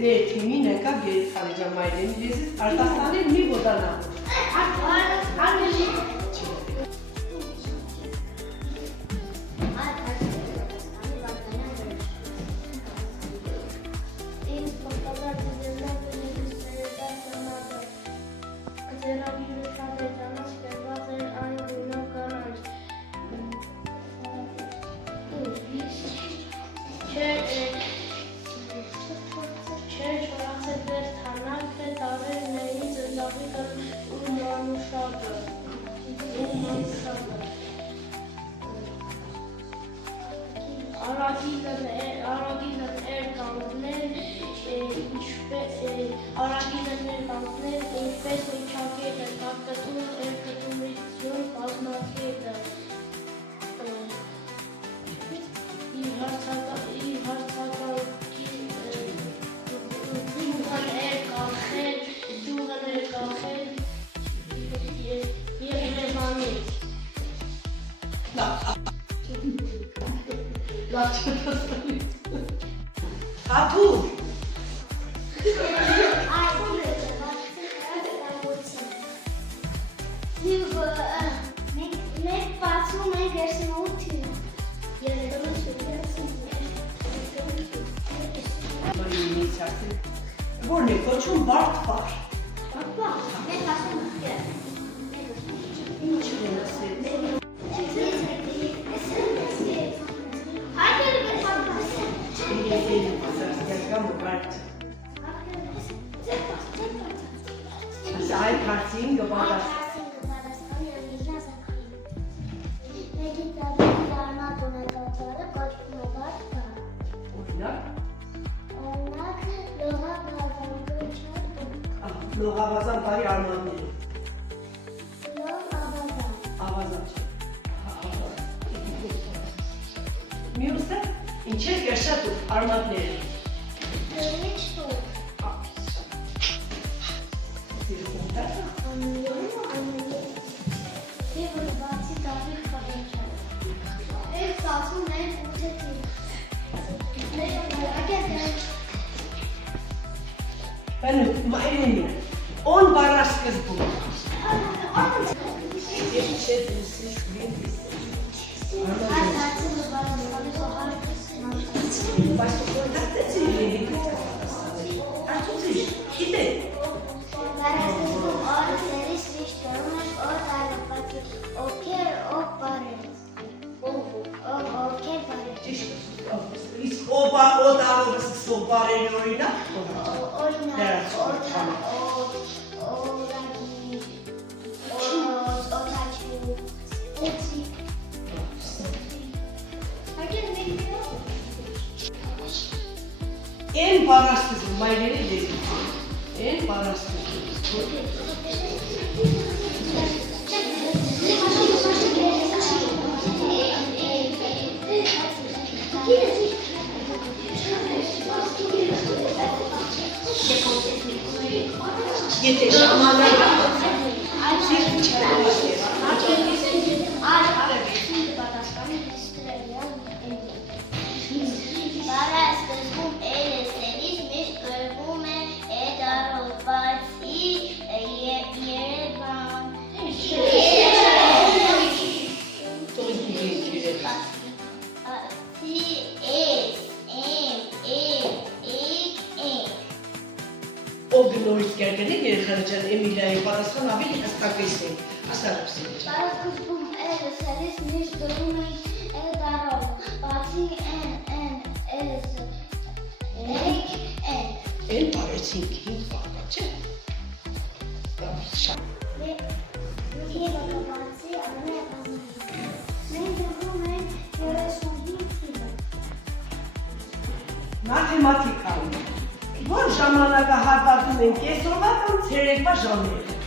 Դե թիմին եկավ երեխաներջամայրեն լեզից Արտասանել մի ոտանա։ Հաթուր Մենք բացում ենք երսնոթի Որն է կոչում բարդ պար Մենք ասում Այ հարցին գբադաս Լողավազան բարի արմանները Ավազան Մյուսը ինչ է կերշատու արմանները Մայրենին, on բարաշ կզբում Օտարովս սկսող բարերի օրինակ Են բարաշկզում, մայրերի լեզում, են բարաշկզում Եթե ժամանակ Նորից կերկրին երեխաներջան Էմիլիայի պատասխան ավելի հստակեցնեն, ասարապսին։ Բարասկզբում էլս էլիս միշտ գրում ենք դարով, բացի Են բարեցինք հինք բաղկա, չէ։ Եվակաբացի մենք գրում ենք 35 թիվը։ Մաթեմատիկան։ Որ ժամանակահատվածում են կեսօրվա կամ ցերեկվա ժամերը։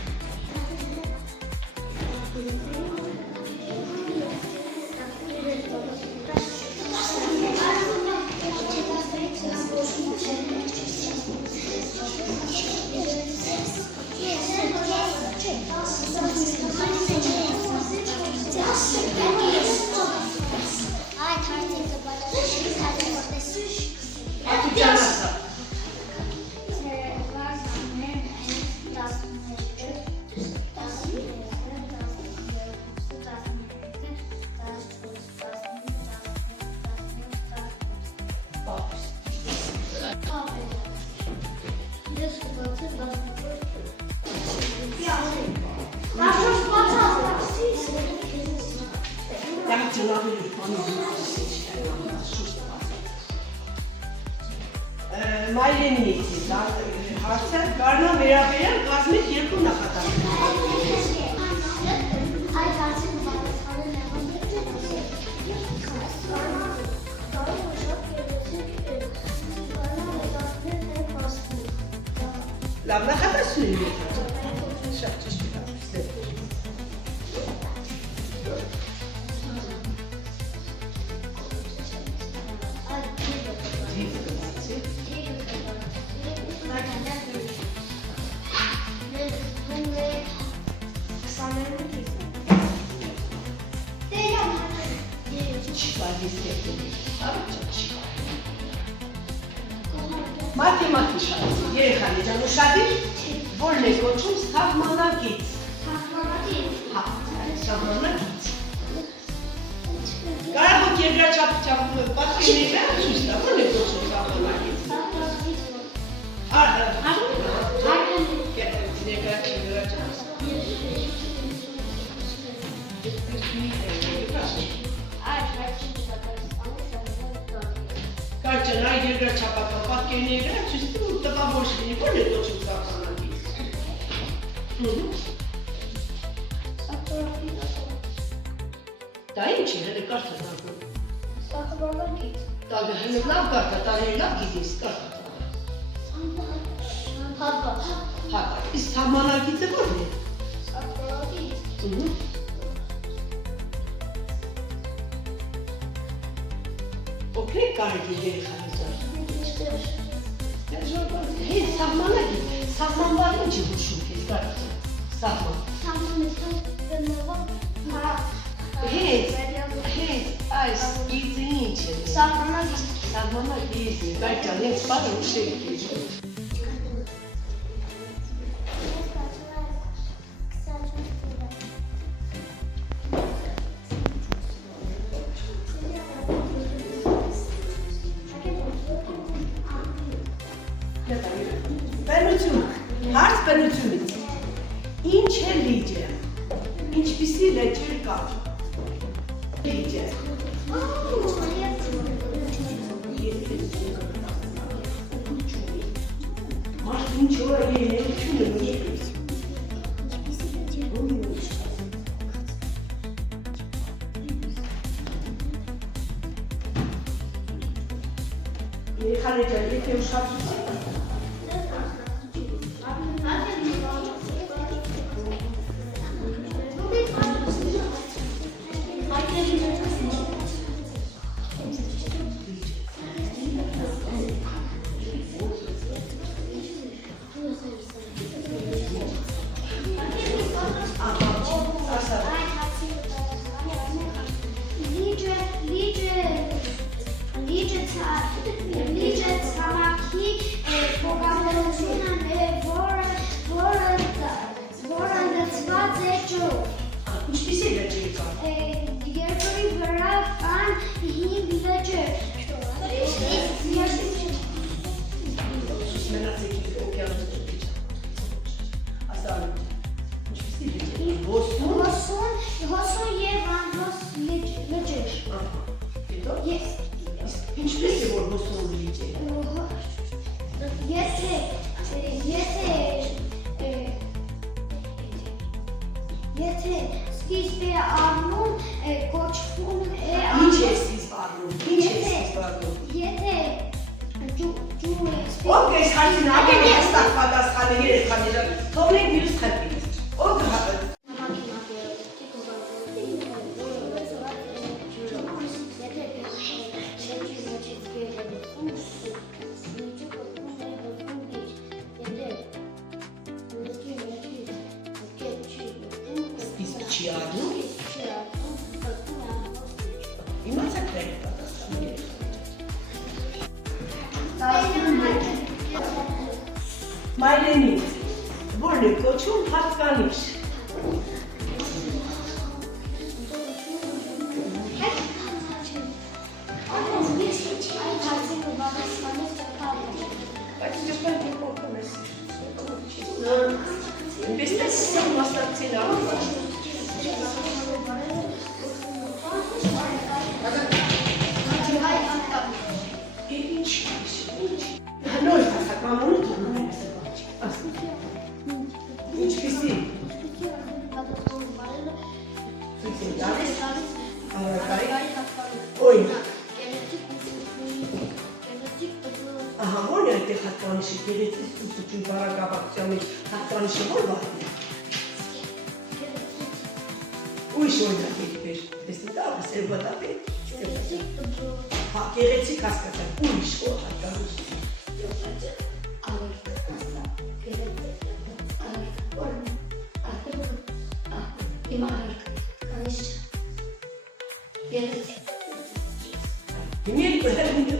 Մայրենի հարցը կարնա վերաբերյալ կազմից երկու նախատակ։ Այդ հարցին պատասխանել լավ նախատեսություն է։ Շատ ճիշտ է։ Մաթեմատիկա, երեխաներ ջան, ուշադիր, որն է կոչում սահմանագիծ։ Սահմանագիծ։ Կարող եք երկրաչափ պատկերների վրա ցույց տալ, որն է կոչում սահմանագիծ։ Կարճն այ երկրաչափական պատկերների վրա ցույց տալ ու տպավորիչ լինի, որն է կոչում սահմանագիծ։ Դա ինչ է, հենց կարծա տալու։ Սահմանագիծ։ Տալը հենց լավ կարծա, տալը լավ գիտես, կարծա տալը։ Հակա, իսկ սահմանագիծը որն է։ Օգնել կարելի երեխաներ ջան։ Հենց սահմանագիծ, սահմանված ինչ է հուշում քեզ, կարծա, սահման։ Հենց այս գիծը ինչ է։ Սահմանագիծ է, կարճան, հենց բանը ուշել քեզ։ Բնություն, հարց բնությունից, ինչ է լիճը, ինչպիսի լեջեր կար, լիճը, մարդ ինչ որ է ներություն է երեխաներ ջան, եթե ուշադրություն Եթե սկիզբ է առնում, կոչվում է Ինչ է սկիզբ առնում, ինչ է սկիզբ առնում Եթե ջուրը Ով կես հարցին ակեն հստակ պատասխանը երեխաները, թողնենք մյուս խնդրին Ով չի առնում Իմացակ դա է պատասխանը Մայրենից, որն է կոչում հատկանիշ Բայց ճպեն դեպքում ես Պեստես սամ մասնակցին աղ։ Ինչ։ Նոր հասակ մամոնը թողնում եմ սպաճի։ Ինչպիսի։ Ցույց եմ տալիս։ Օրինակ։ Ահա, ո՞րն է այդտեղ հատկանիշը, գեղեցիկ ուսուցչություն բառակապակցության մեջ հատկանիշը ո՞ր բառն է։ Ուրիշ օրինակ եք բեր, տեսնի դա, սերբատապետ։ Հա, գեղեցիկ հասկացան, ուրիշ ո՞ր հատկանիշ։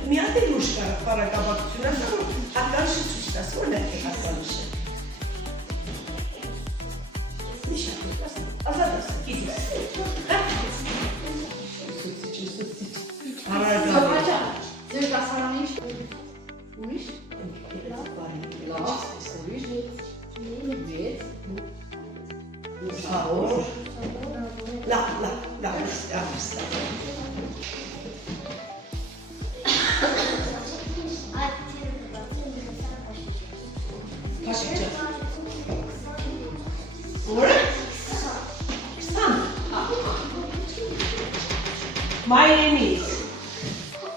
Մի հատ էլ ուշ կար բառակապակցություն, ասա որ հատկանիշը ցույց տաս, ո՞րն է այդտեղ հատկանիշը։ Մի շատ ասա, ասա, գիտես։ Ուսուցիչ։ Հարագավի։ Ձեր դասարանի ուրիշ։ Լավ, ուրիշ։ Մեծ։ Հավոր։ Լավ։ My name is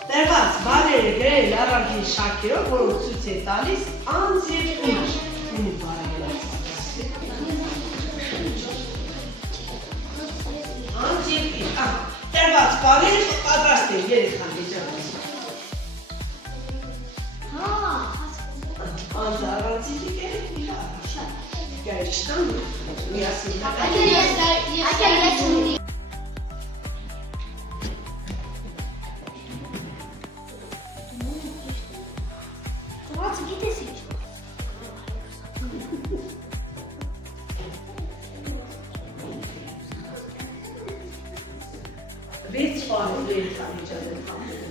Դերված բարերը գրել առարգին շարքերով, որոնք ցույց է տալիս անձ և ինչ ունի բարերը։ Անձ և ինչ, դերված բարերը պատրաստ է երեխան եջանից։ Անձ առանցիքի կերեք մի հարաշ։ Գայր չտան միասին։ Վեց պարով երեխան եջանել համել։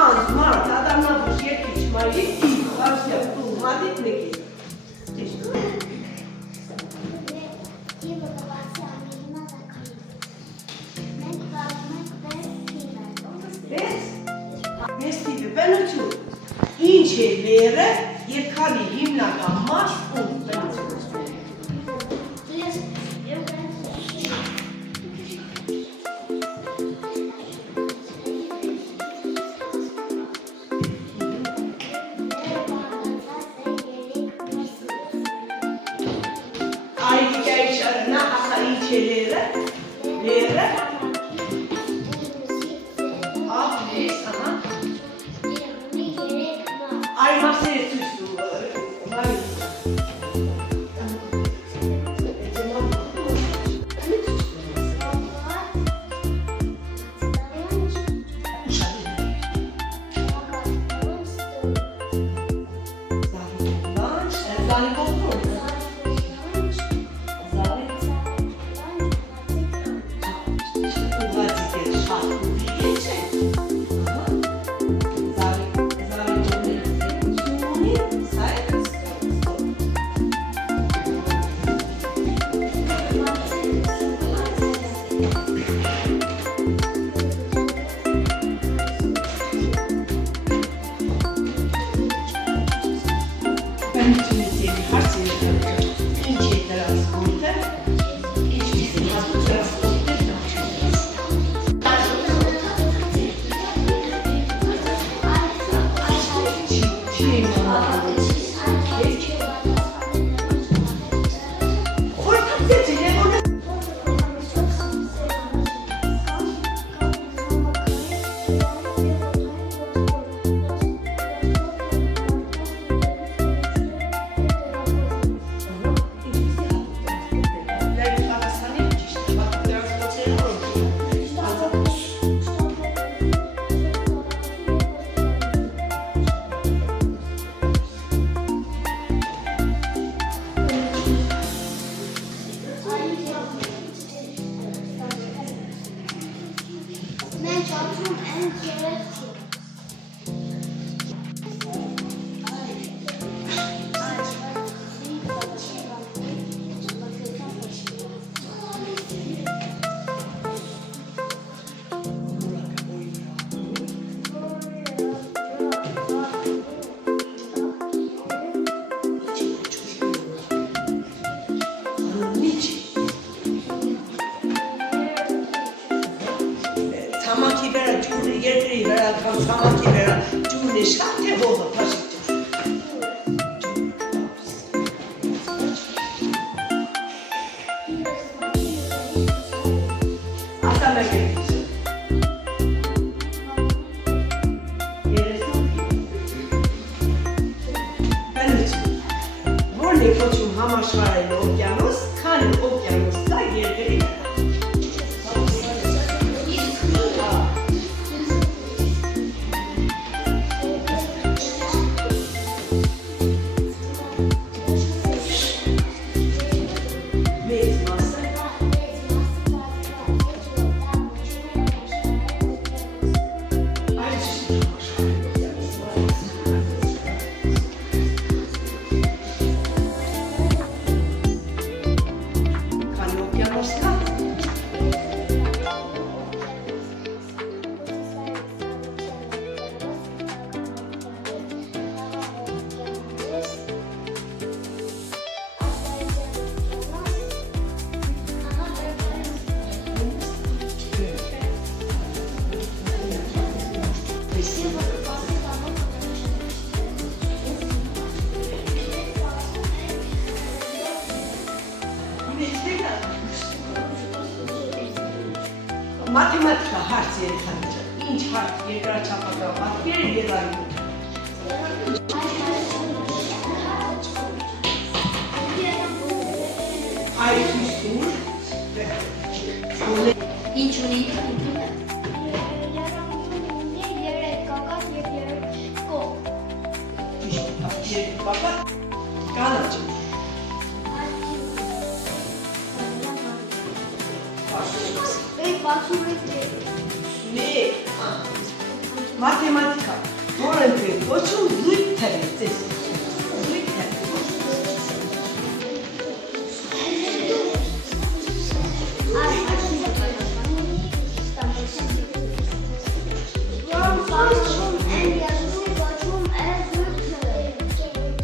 Անձ, մարդ, ադամնաբուժ, երկիչ, մայրիկ, վարուսյակ, տու, մադիկ, մեկի։ Մեզ տիպը, բնություն, ինչ է լերը և քանի հիմնական մաս ու բնություն։ Նա ասա ինչ է լերը, աղնես, այր մասեր է ծույս դու, Ցամաքի վրա ջուրը, երկրի վրա կամ ցամաքի վրա ջուրն է շատ թե հողը փաշի ջուր։ Ասա մեկ եկից։ Բնություն։ Որն է կոչում համաշխարհային օվկիանոս, քանի օվկիանոս կա երկրի վրա։ Մաթեմատիկա հարց երեխաները, ինչ հարց երկրաչափական պատկերը եւ այլն։ Այս ուսուր Ինչ ունի։ Պապա կանաչ։ Մաթեմատիկա, որն է կոչում զույգ թերից, զույգ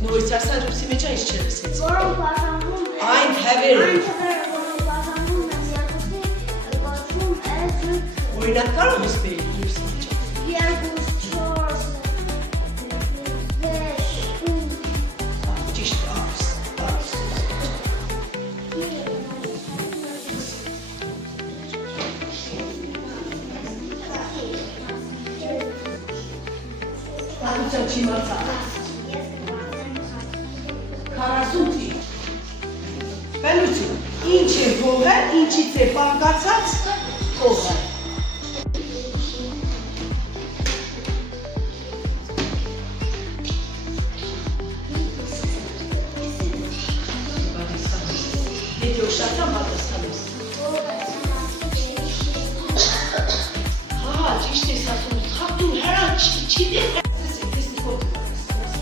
Նույնիսկ ասա ռուսի մեջ այս չէ լսեց։ Այն թևերը։ Օրինակ կարող ես բերել ռուսի մեջ։ Ճիշտ արս։ Կարուցա չի մացա։ 40 թիվ։ Բնություն, ինչ է հողը, ինչից է բաղկացած հողը։ Եթե ուշացան պատասխանես։ Հա, ճիշտ ես ասում, խապտում հրան չի դեր։ Տեսնի հոտը պատասխանես։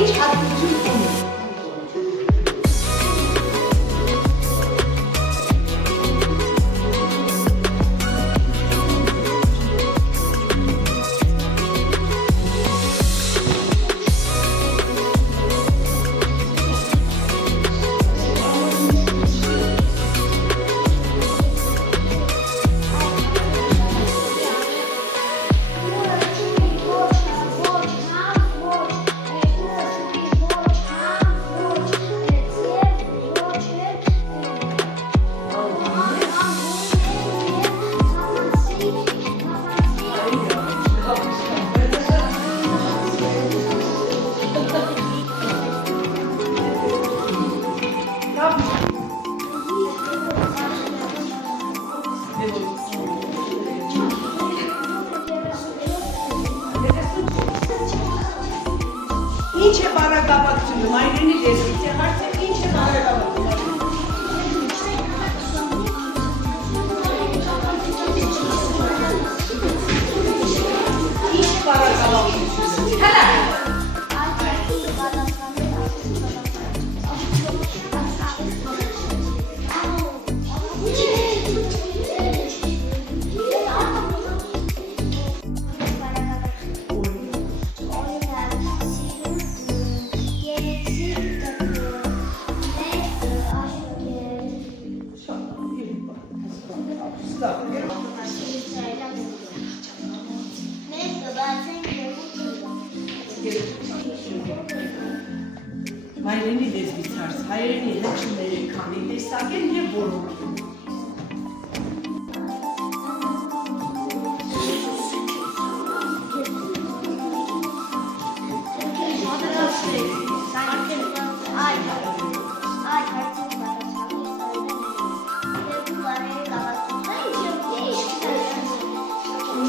ինչ հատկություն ունի։ Ինչ է բարակապակցությունը, մայրենի լեզվից է հարցը, ինչ է բարակապակցությունը։ Ինչ է բարակապակցությունը։ Հələ։ Մայրենի լեզվից հարց, հայերենի հնչյունները քանի տեսակ են և որոնք են։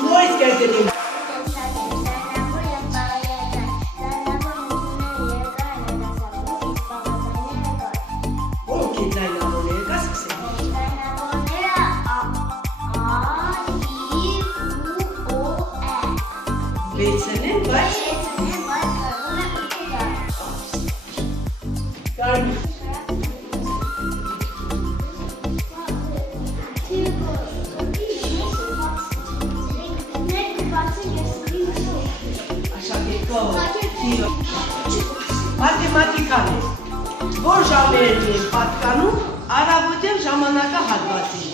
Նորից կերտելին։ Բեցեն են, բայց կարմիր։ Աշակերտով, մաթեմատիկան է, որ ժամերն են պատկանում առավոտյան ժամանակահատվածին։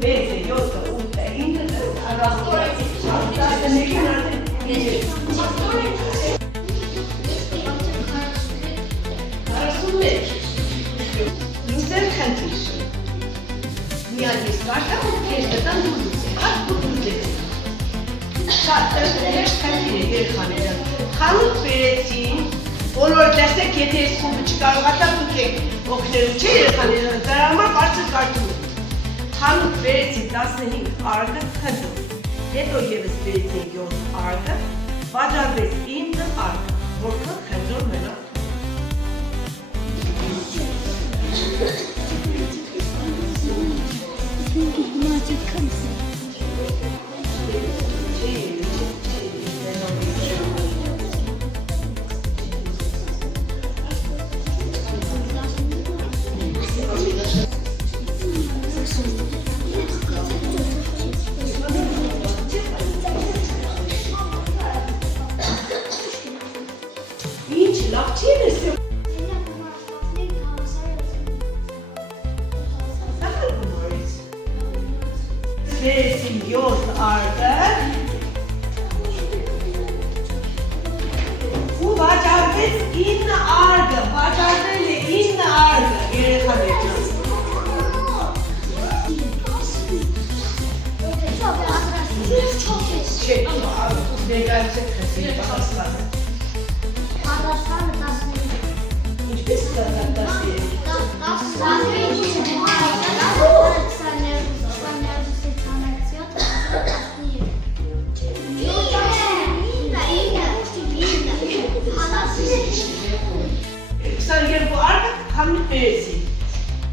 Բեզը, յոթը, ութը, ինը, առաստորը, տասնմեկին արդեն 41 ինձ եմ խնդիր միան ես կարկա կեզ դտան դուլուց է հատ դուլուց է շատ հեշտ խնդիր է երեխաները խանութ բերեցին բոլոր տեսեք եթե ես խումբը չկարողացա դուք եք օգնելու չէ երեխաները դրա համար բարձր կարգում խանութ բերեցին 15 արգը խնդում հետո ևս բերեցին 7 արգը վաճառվեց 9 արգը որքը խնդում մենակ Վերեցին 7 արգը ու վաճառվեց 9 արգը, վաճառվել է 9 արգը երեխաներ։ Չէ, ներկայացեք քսի պատասխանը։ Պատասխանը 15։ Ինչպես կդատասի։ 15 քանի բերեցի։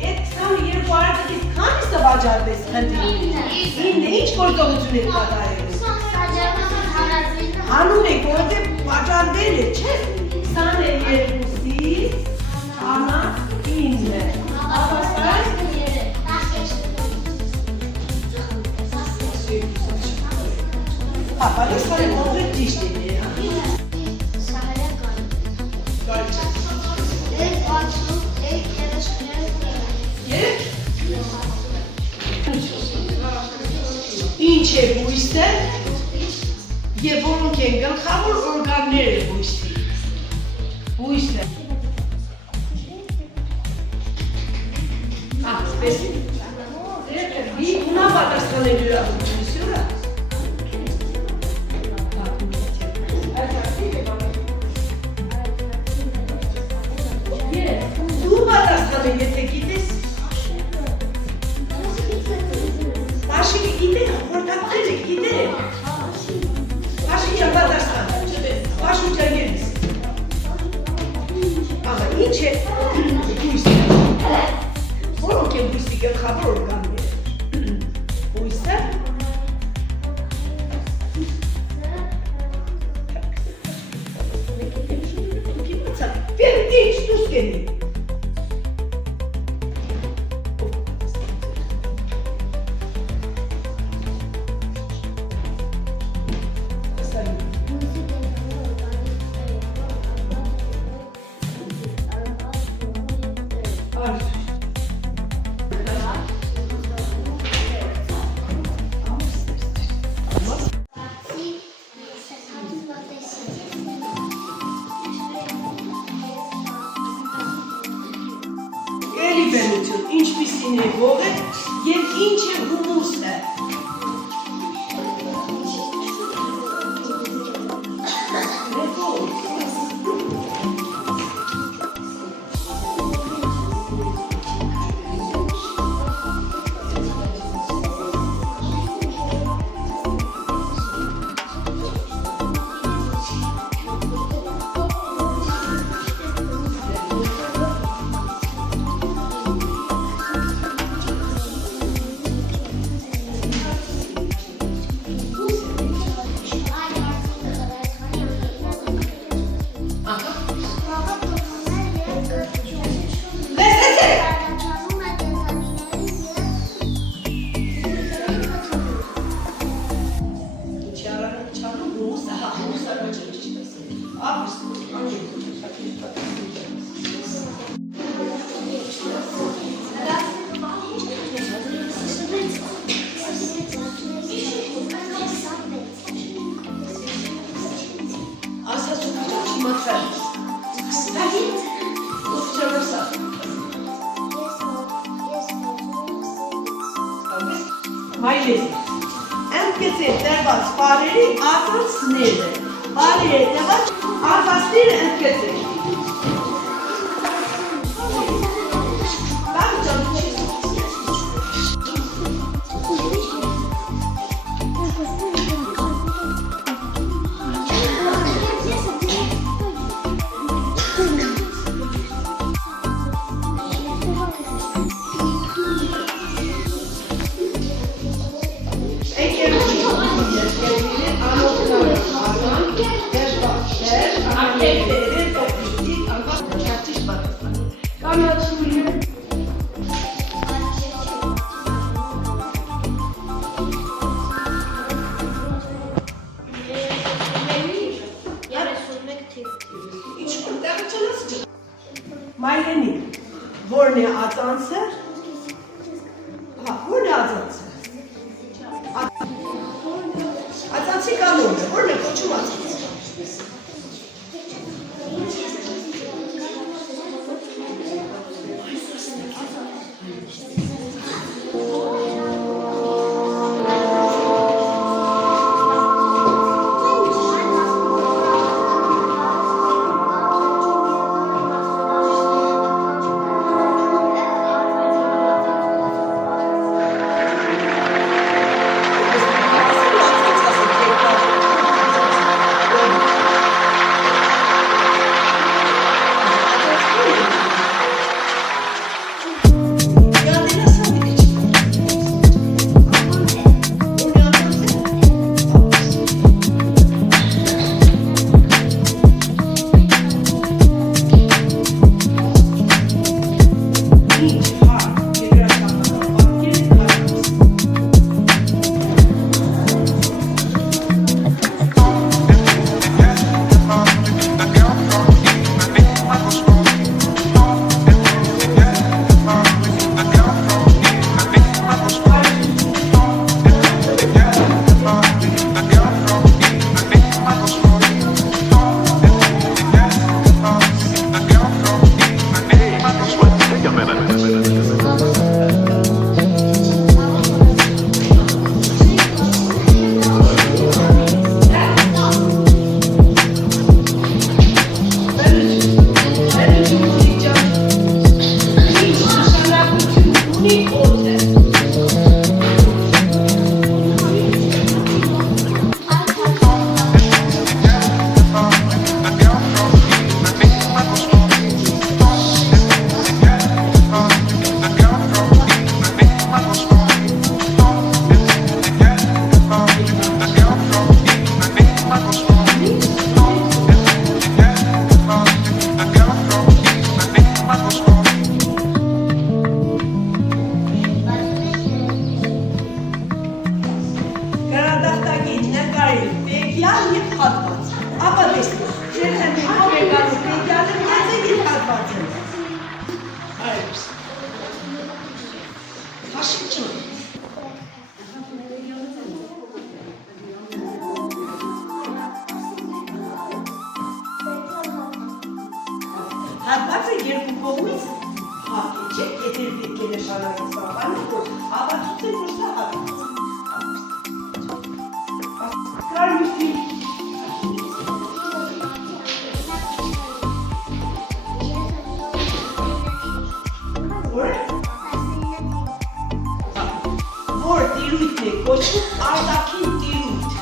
Այդ 22 արագից քանիսը վաճառվեց խնդրի։ 9-ը ինչ գործողություն եք կատարել։ Հանում եք, որովհետև վաճառվել է, չէ՞։ 22-ից անա 9-ը։ Ապաստան։ Ապա ես կարեմ ողել ճիշտ է։ Ինչ է բույսը և որոնք են գլխավոր օրգանները բույսի։ Բույսը։ Սպես է։ Ունա պատասխանել յուրահություն սյուրը։ Դու պատասխանել եթե գիտես։ Բաշիկը գիտեր, խորդակներ է գիտեր։ Բաշիկ չան պատասխան, բաշու ճագերից։ Աղա, ինչ է բույսը։ Որոնք են բույսի գլխավոր օրգանները։ Բույսը։ Ինչ դուս կենի։ Ինչպիսին է ողը և ինչ է հումուսը։ Մայրեզի, ընկեց է տրված պարերի ատանցները, պարեր է տրված ատանցները ընկեց է։ Մայրենի, որն է ածանցը, որն է ածանցը, ածանցի կանոնը, որն է կոչում ածանցը, կողմից հատ է, չէ՞, եթե պետք է նշանակես բանը, որ հավատացել պրոստը հավատացել։ Կարմիթի որ տիրույթն է կոչվում արտաքին տիրույթ։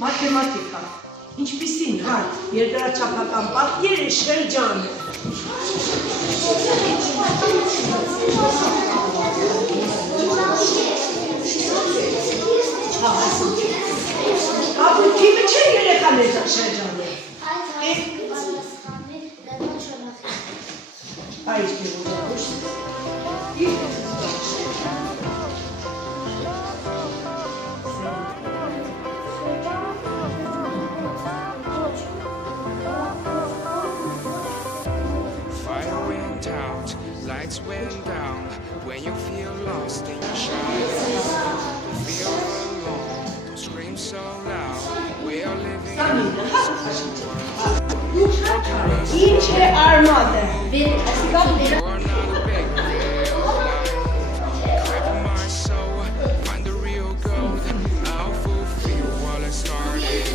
Մաթեմատիկա, ինչպիսին հարց, երկրաչափական պատկերը շրջանը։ Կապուկիմը չէ երեխաներ շրջանը։ Այս կեվոդավուշ։ Lights went down when you feel lost in your shadow. Don't feel alone, don't scream so loud. We are living Ինչ է արմատը։ You're not a big deal. Grab my soul, find the real gold. I'll fulfill what I started.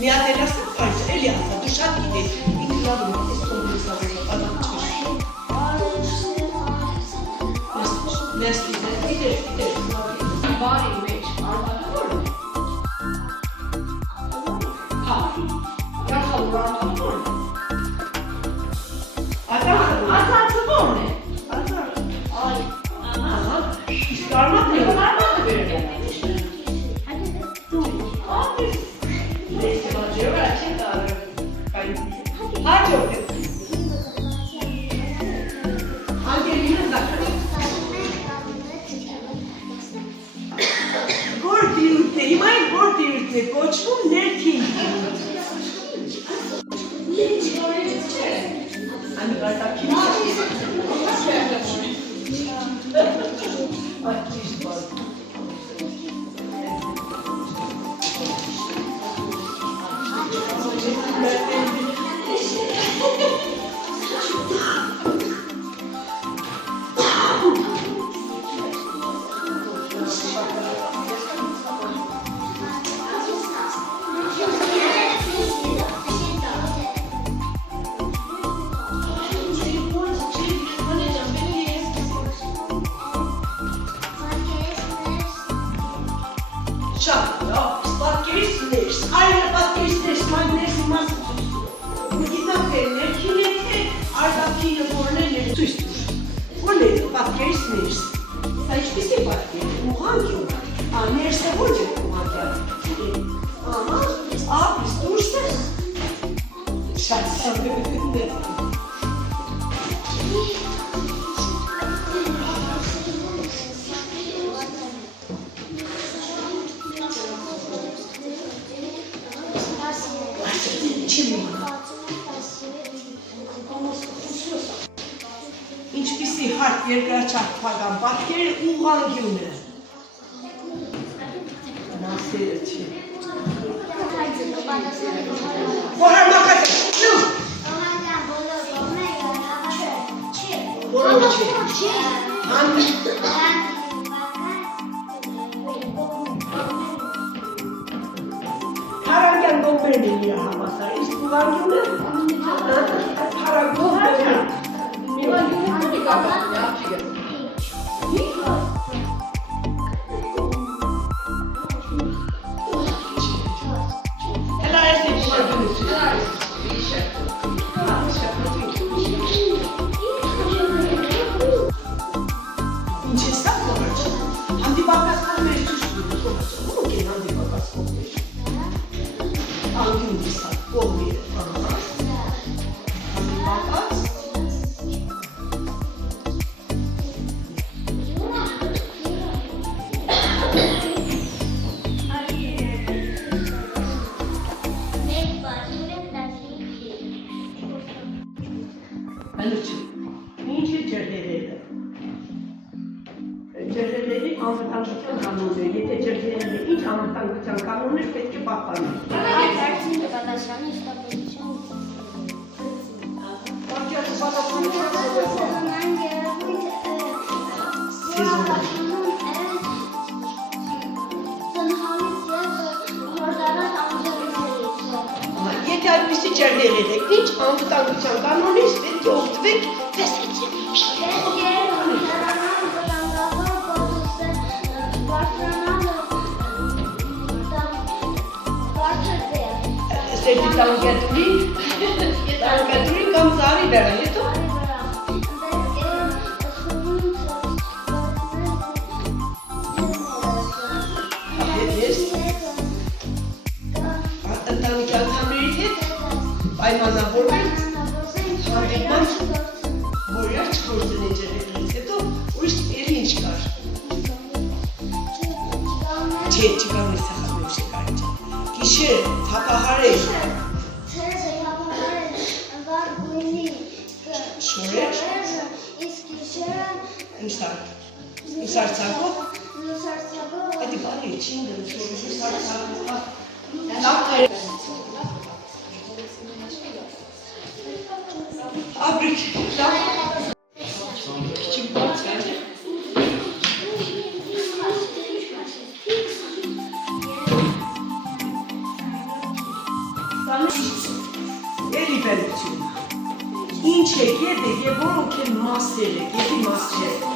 Մի հատ էլ ասեմ, բայց էլի ասա, դու շատ գիտես, ինքը լավ է, ես կողմից ավելի պատակ չես։ Ներսի, գիտեր, բարի մեջ, արմանը որն է։ Հա, յախալուր արմանը որն է։ Ատանցը որն է։ Այ, իսկ արմանը վերել է։ Հիմա էլ որ տիրույթն է կոչվում ներքին տիրույթ։ Ani bardak ինչպիսի հարկ երկրաչափական պատկերը ուղղանկյուն է։ Մասերը չի։ Խորհրդակաց է, նու։ Բոլոր չի։ Հարագյան գոմբերն է իր համասար, իսկ ուղղանկյուն է, հարագոհ անվտանգության կանոններ, եթե ջրվերն է, ինչ անվտանգության կանոններ պետք է պահպանել։ Արդյունքը պատասխանի ստապելիության Եթե այդպիսի ջրվերել եք, ինչ անվտանգության կանոնից պետք է օգտվեք տեսեցին։ Սերտի տանգատուրի կամ զարի վերա, հետո։ Ես ընտանիքի անդամների հետ պայմանավորվել հարևան որյալ չգործել է ջրելից, հետո ուրիշ էլ ինչ կար։ Չէ, չկար մի սախավ ուրիշ կար ինչ։ Գիշեր, թափահարել։ Շորեր։ Իսկ գիշերը Ինչ սարցակով։ Այդի բարի է, չի ինգրում շորեր, սարցակով։ Աբրիք, քիչ բաց կար։ Էլի բերություն։ Ինչ եք ետեք և որոնք են մասեր եք, եդի մաս չեք։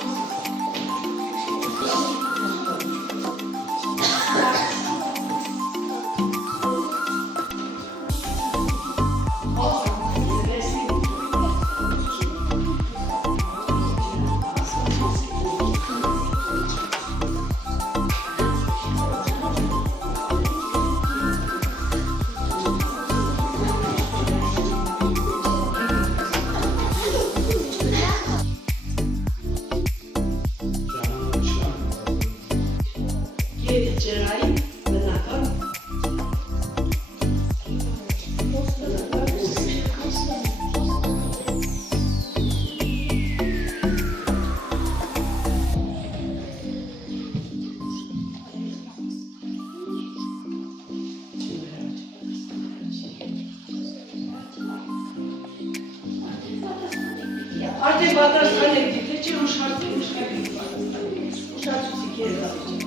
Արդեն պատրաստան եք դիտե չէ ուշարդի պատրաստան։ Ուշարդուսի կերգավիչ։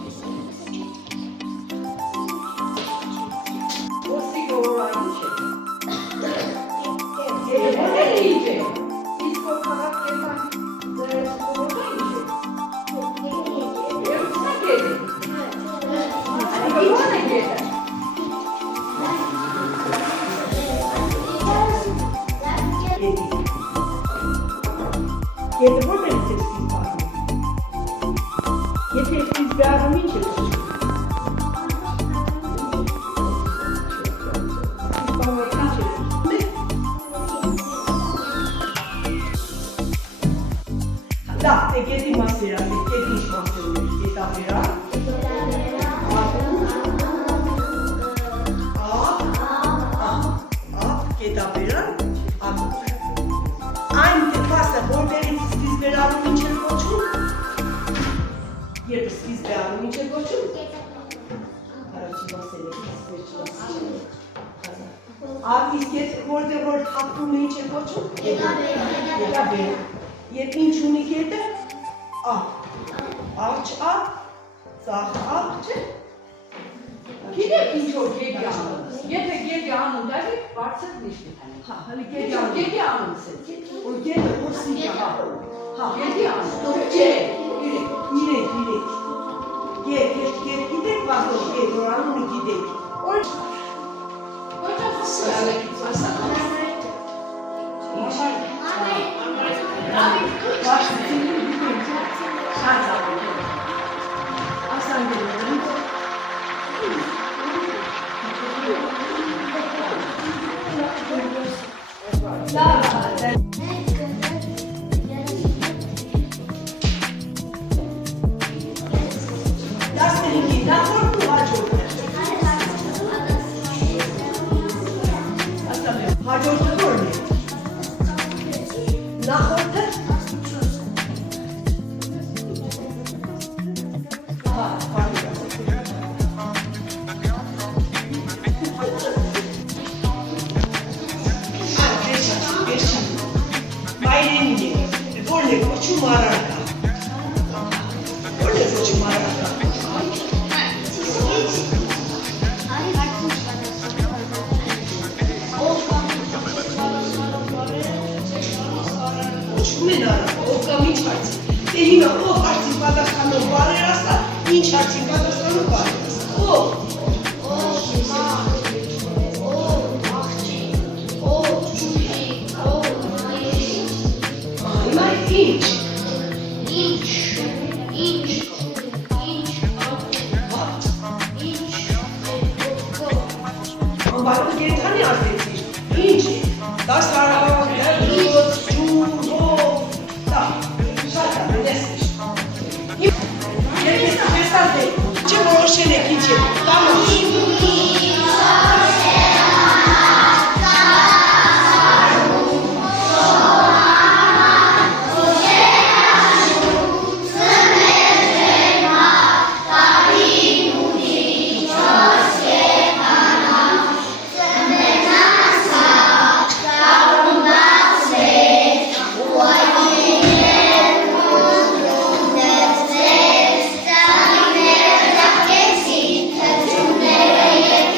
Ոսի գորային չէ։ Եղել է իջե։ Իսկ որ կաղապ կետան ձերս գորային չէ։ Եվ սա գետը։ Իվան է գետը։ Եթե որտեղից է սկիզբ առնում։ Եթե սկիզբ առնում ինչ է կոչում։ Սկիզբ առնում ինչ է կոչում։ Լավ, թե գետի մասեր ասեք, գետի ինչ մասեր ուներ, գետաբերա։ Գետաբերան, այն դեպասը որտեղից սկիզբ էր առնում ինչ էր կոչում, երբ սկիզբ է առնում ինչ էր կոչում, առաջին մասերը, իսկ որտեղ որ թափվում է ինչ է կոչում, գետաբեր, երբ ինչ ունի գետը, արջ ա, ծախ ա, չէ, Գիտեք ինչ որ գետի անում, եթե գետի անում դավիք, բարձր նիշ կտանեք։ հա, հալի Գետի անում սետ։ որ գետը որսի կա, Գետի անում, իրեք, գիտեք վազով գետ, որ անունը գիտեք, որ Սալեկից ասական։ Հաջորդը որն է։ Նախորդը Մայրենին է, որն է կոչում առարկա։ Որն է կոչում առարկա։ Կոչում են առարկա, ով կամ ինչ հարցի։ Դե հիմա ով հարցին պատասխանող բառեր ասա, ինչ հարցին պատասխանող բառեր ասա։ Ով։ Հիմա ինչ։ Անբարոն գետանի ասեցի, ինչ է, դասարան, դրոց, ջուր, հով, դա, շատ է, դեսիչ։ Եթե տեսած է, չէ որոշել եք ինչ է, տամոս։ Thank you.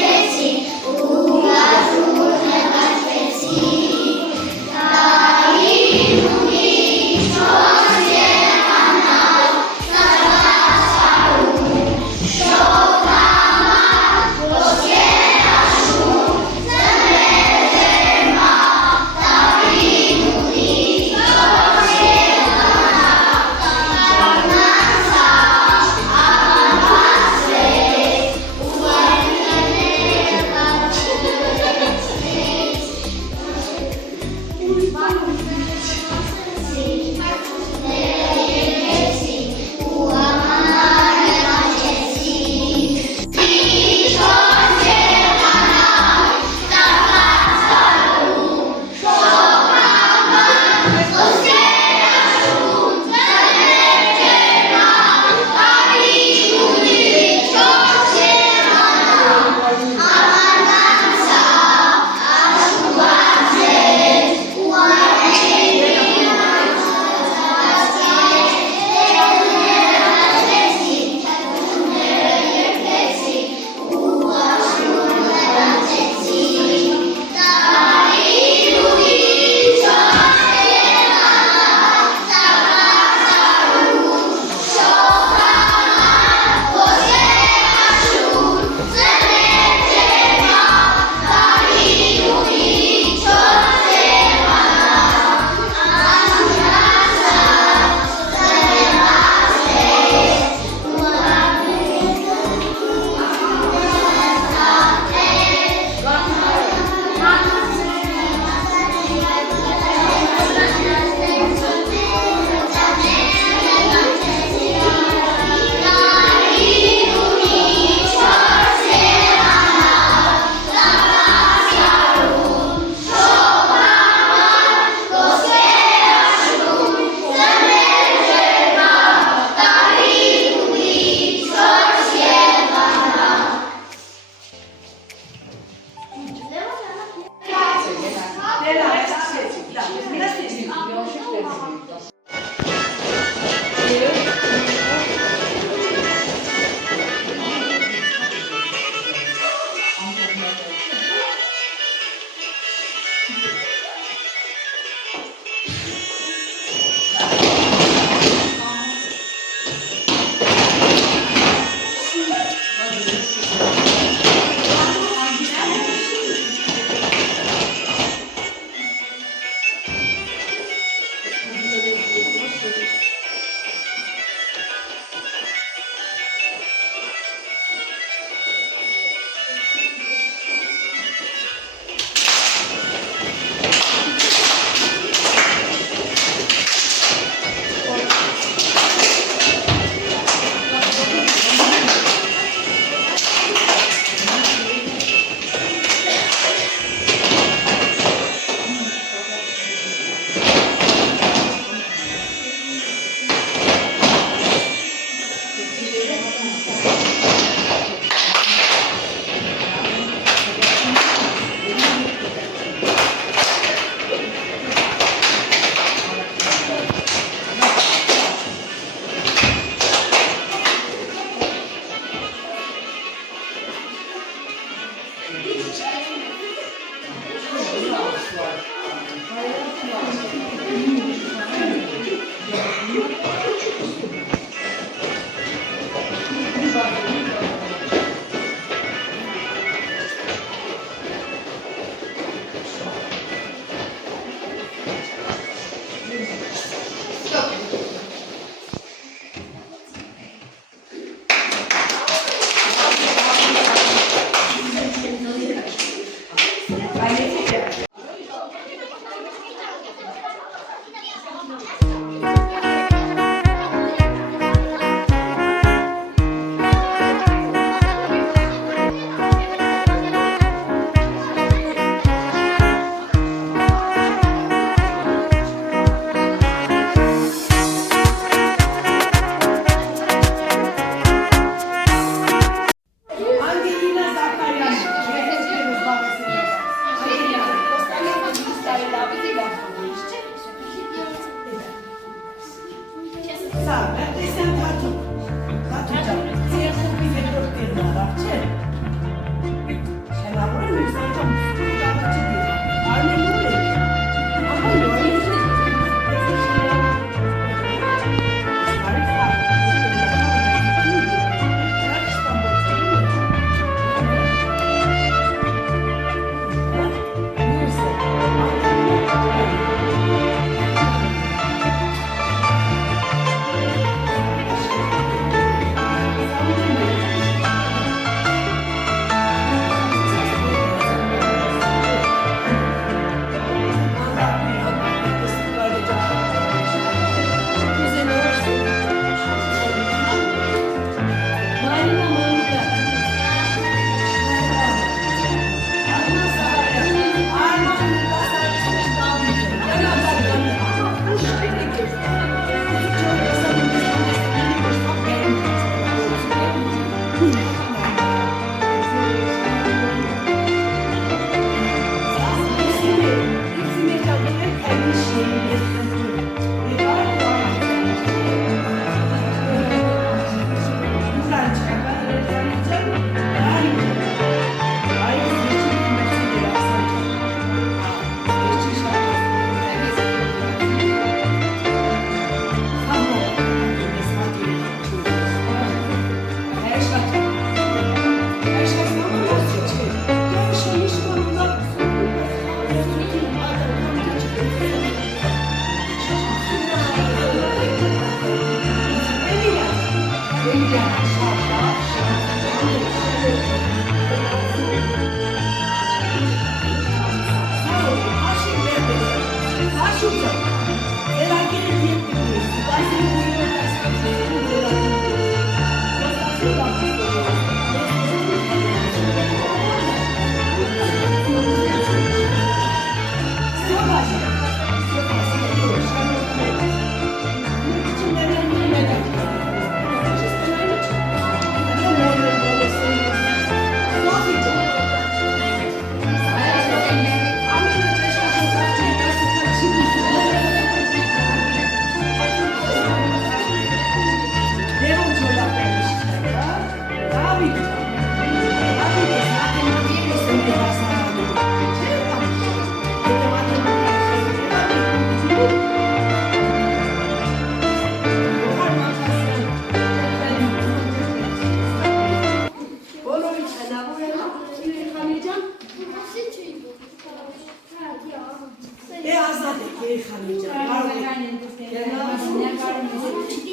երեխաներ ջան, կարող եք գնալ